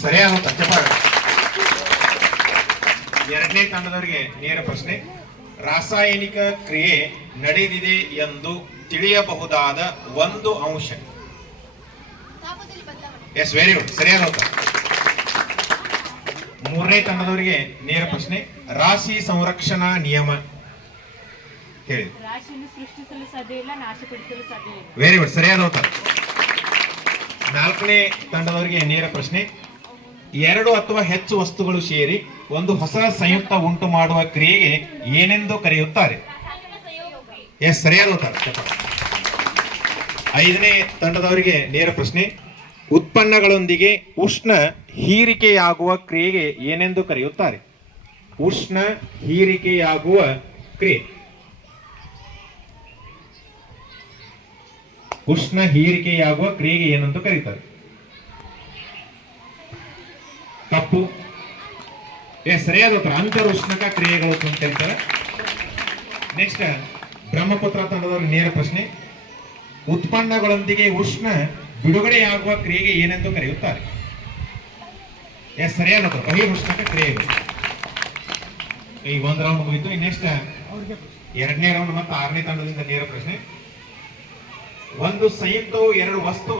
ಸರಿಯಾದ ಚಪ್ಪಾಳೆ. ಎರಡನೇ ತಂಡದವರಿಗೆ ನೇರ ಪ್ರಶ್ನೆ. ರಾಸಾಯನಿಕ ಕ್ರಿಯೆ ನಡೆದಿದೆ ಎಂದು ತಿಳಿಯಬಹುದಾದ ಒಂದು ಅಂಶ. ಎಸ್, ವೆರಿ ಗುಡ್, ಸರಿಯಾದ ಉತ್ತರ. ಮೂರನೇ ತಂಡದವರಿಗೆ ನೇರ ಪ್ರಶ್ನೆ. ರಾಶಿ ಸಂರಕ್ಷಣಾ ನಿಯಮ ಹೇಳಿ. ರಾಶಿಯನ್ನು ಸೃಷ್ಟಿಸಲು ಸಾಧ್ಯವಿಲ್ಲ, ನಾಶಪಡಿಸಲು ಸಾಧ್ಯವಿಲ್ಲ. ವೆರಿ ಗುಡ್, ಸರಿಯಾದ ಉತ್ತರ. ನಾಲ್ಕನೇ ತಂಡದವರಿಗೆ ನೇರ ಪ್ರಶ್ನೆ. ಎರಡು ಅಥವಾ ಹೆಚ್ಚು ವಸ್ತುಗಳು ಸೇರಿ ಒಂದು ಹೊಸ ಸಂಯುಕ್ತ ಉಂಟು ಮಾಡುವ ಕ್ರಿಯೆಗೆ ಏನೆಂದು ಕರೆಯುತ್ತಾರೆ? ಎಸ್, ಸರಿಯಾದ ಉತ್ತರ. ಐದನೇ ತಂಡದವರಿಗೆ ನೇರ ಪ್ರಶ್ನೆ. ಉತ್ಪನ್ನಗಳೊಂದಿಗೆ ಉಷ್ಣ ಹೀರಿಕೆಯಾಗುವ ಕ್ರಿಯೆಗೆ ಏನೆಂದು ಕರೆಯುತ್ತಾರೆ? ಉಷ್ಣ ಹೀರಿಕೆಯಾಗುವ ಕ್ರಿಯೆ. ಉಷ್ಣ ಹೀರಿಕೆಯಾಗುವ ಕ್ರಿಯೆಗೆ ಏನಂತ ಕರೀತಾರೆ? ತಪ್ಪು. ಸರಿಯಾದ ಉತ್ತರ. ಅಂತರ್ ಉಷ್ಣಕ ಕ್ರಿಯೆಗಳು ಅಂತ ಕರೀತಾರೆ. ನೆಕ್ಸ್ಟ್, ಬ್ರಹ್ಮಪುತ್ರ ತಂಡದವರ ನೇರ ಪ್ರಶ್ನೆ. ಉತ್ಪನ್ನಗಳೊಂದಿಗೆ ಉಷ್ಣ ಬಿಡುಗಡೆಯಾಗುವ ಕ್ರಿಯೆಗೆ ಏನೆಂದು ಕರೆಯುತ್ತಾರೆ? ಸರಿಯಾದ ಉತ್ತರ. ಬಹಿರುಷ್ಣಕ ಕ್ರಿಯೆಗಳು. ಈ ಒಂದು ರೌಂಡ್ ಮುಗಿತು. ನೆಕ್ಸ್ಟ್ ಎರಡನೇ ರೌಂಡ್ ಮತ್ತು ಆರನೇ ತಂಡದಿಂದ ನೇರ ಪ್ರಶ್ನೆ. ಒಂದು ಸಂಯುಕ್ತವು ಎರಡು ವಸ್ತು